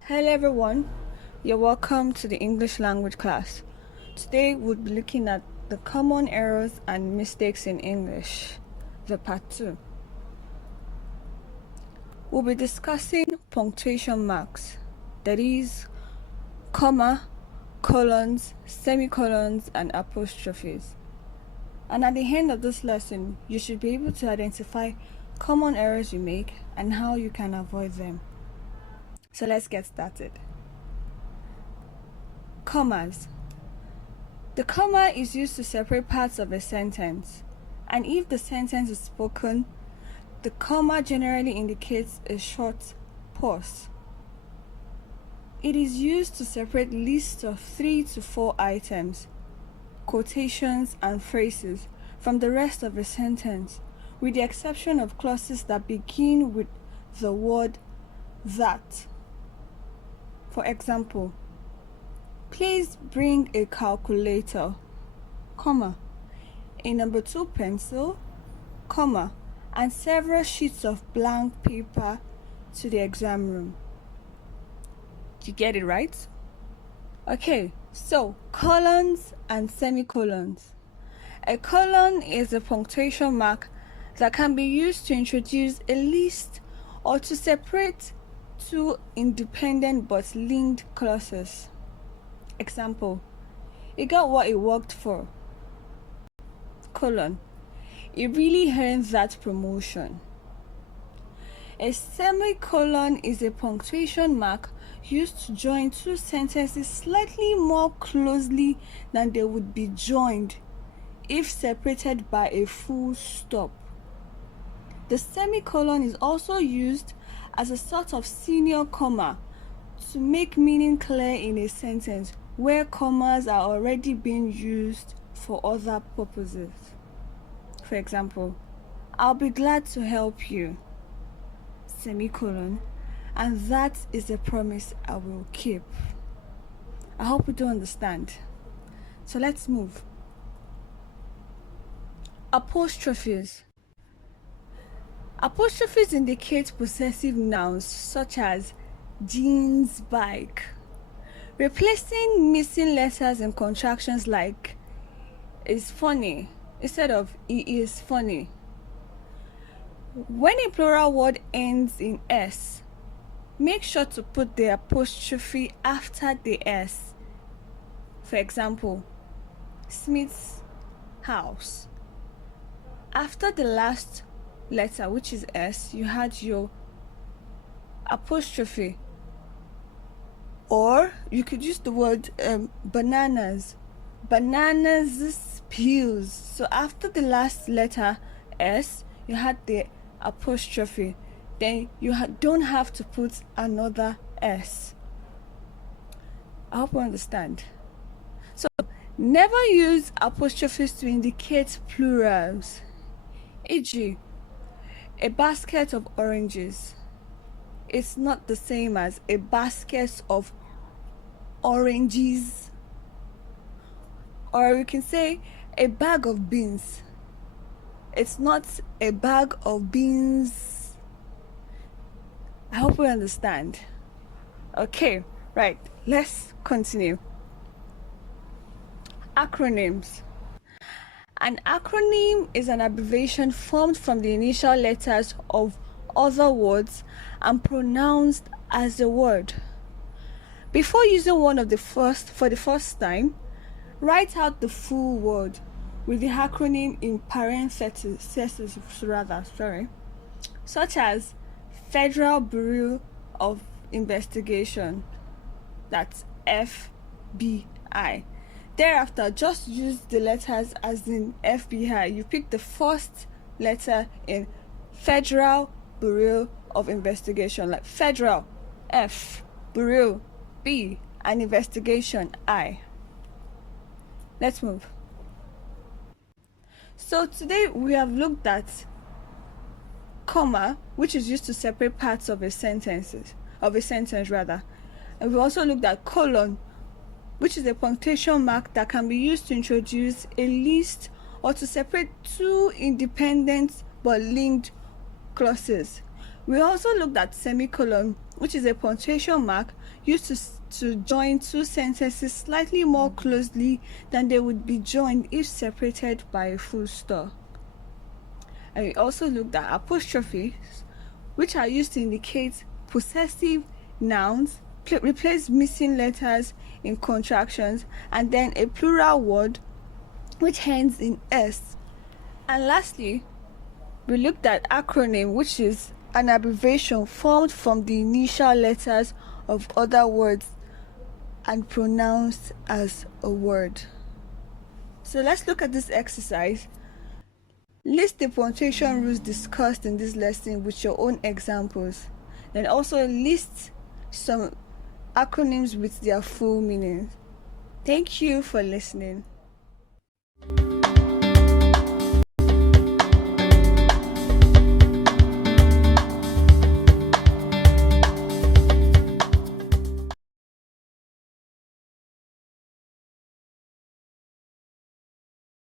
Hello everyone, you're welcome to the English language class. Today we'll be looking at the common errors and mistakes in English, the part 2. We'll be discussing punctuation marks, that is, comma, colons, semicolons, and apostrophes. And at the end of this lesson, you should be able to identify common errors you make and how you can avoid them. So let's get started. Commas. The comma is used to separate parts of a sentence, and if the sentence is spoken, the comma generally indicates a short pause. It is used to separate lists of 3 to 4 items, quotations, and phrases from the rest of a sentence, with the exception of clauses that begin with the word that. For example, please bring a calculator, comma, a number 2 pencil, comma, and several sheets of blank paper to the exam room. You get it right? Okay, so colons and semicolons. A colon is a punctuation mark that can be used to introduce a list or to separate two independent but linked clauses. Example, he got what he worked for, colon, he really earned that promotion. A semicolon is a punctuation mark used to join two sentences slightly more closely than they would be joined if separated by a full stop. The semicolon is also used as a sort of senior comma to make meaning clear in a sentence where commas are already being used for other purposes. For example, I'll be glad to help you, semicolon, and that is a promise I will keep. I hope you do understand. So let's move. Apostrophes. Apostrophes indicate possessive nouns such as jeans, bike, replacing missing letters in contractions like is funny instead of he is funny. When a plural word ends in S, make sure to put the apostrophe after the S. For example, Smith's house. After the last letter, which is S, you had your apostrophe. Or you could use the word bananas. Bananas peels. So after the last letter S, you had the apostrophe. Then you don't have to put another S. I hope you understand. So never use apostrophes to indicate plurals. E.g., a basket of oranges. It's not the same as a basket of oranges. Or you can say a bag of beans. It's not a bag of beans. I hope you understand. Okay, right, let's continue. Acronyms. An acronym is an abbreviation formed from the initial letters of other words and pronounced as a word. Before using one of the first for the first time, write out the full word with the acronym in parentheses, such as Federal Bureau of Investigation, that's FBI. Thereafter, just use the letters as in FBI. You pick the first letter in Federal Bureau of Investigation, like Federal, F, Bureau, B, and Investigation, I. Let's move. So today we have looked at comma, which is used to separate parts of a sentence, and we also looked at colon, which is a punctuation mark that can be used to introduce a list or to separate two independent but linked clauses. We also looked at semicolon, which is a punctuation mark used to join two sentences slightly more closely than they would be joined if separated by a full stop. And we also looked at apostrophes, which are used to indicate possessive nouns, replace missing letters in contractions, and then a plural word which ends in s. And lastly, we looked at acronym, which is an abbreviation formed from the initial letters of other words and pronounced as a word. So let's look at this exercise. List the punctuation rules discussed in this lesson with your own examples. Then also list some acronyms with their full meanings. Thank you for listening.